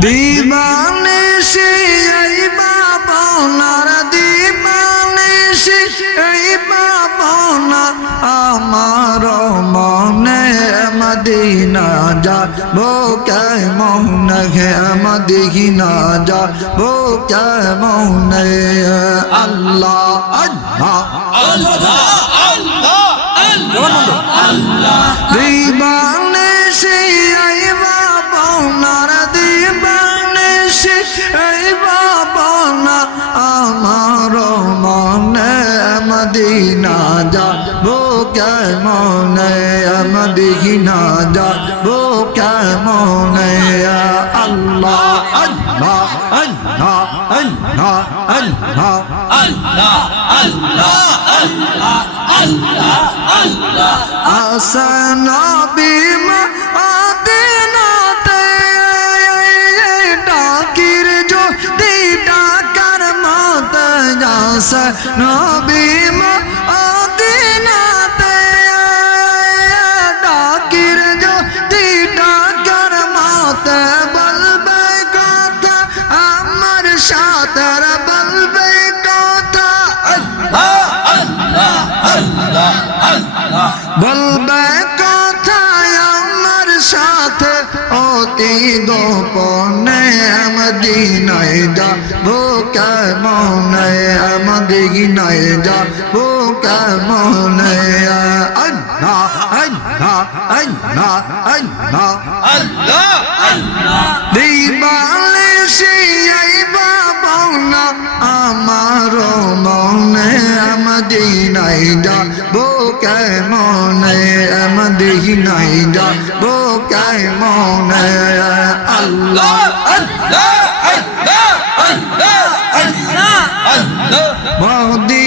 দিবানে সে এই বাবনার দিবানে সে এই বাবনা আমার মনে মদিনা যা বো কে মনে হে মদিনা যা বো কে মনে আল্লাহ আল্লাহ দিবানে মদিনা যা বো কে মনে মদিনা যা বো কে মনে আল্লাহ আল্লাহ আল্লাহ আল্লাহ আল্লাহ আসনা বিমা ডাকির दी ডাকার মত বিমা সাথে বলবে কথা বলবে কথায় আমার সাথে অতি গোপনে মদিনায় যা ভো কেমনে মদিনায় যা ভো কেমনে আল্লাহ আল্লাহ আল্লাহ আল্লাহ দিবালে শিয়াইবা বাউনা আমার মনে মদিনাই যা বো কে মনে মদিনাই যা বো আল্লাহ আল্লাহ আল্লাহ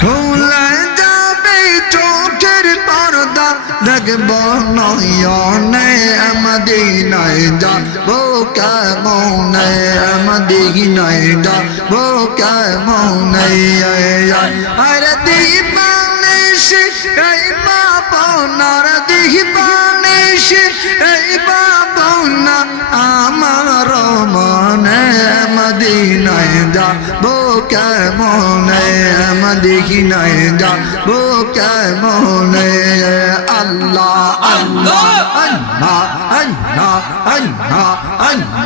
খুলে যাবে চোখের পর্দা, দেখব নয়নে মদিনায় যাব কেমনে? মদিনায় যাব কেমনে? আরে দিবানে সে এই বাবনার দিবানে সে এই বাবনা আমার মনে মদিনায় যাব কেমনে? মদিনায় যাব কেমনে? আল্লাহ আল্লাহ আল্লাহ আল্লাহ আল্লাহ আল্লাহ।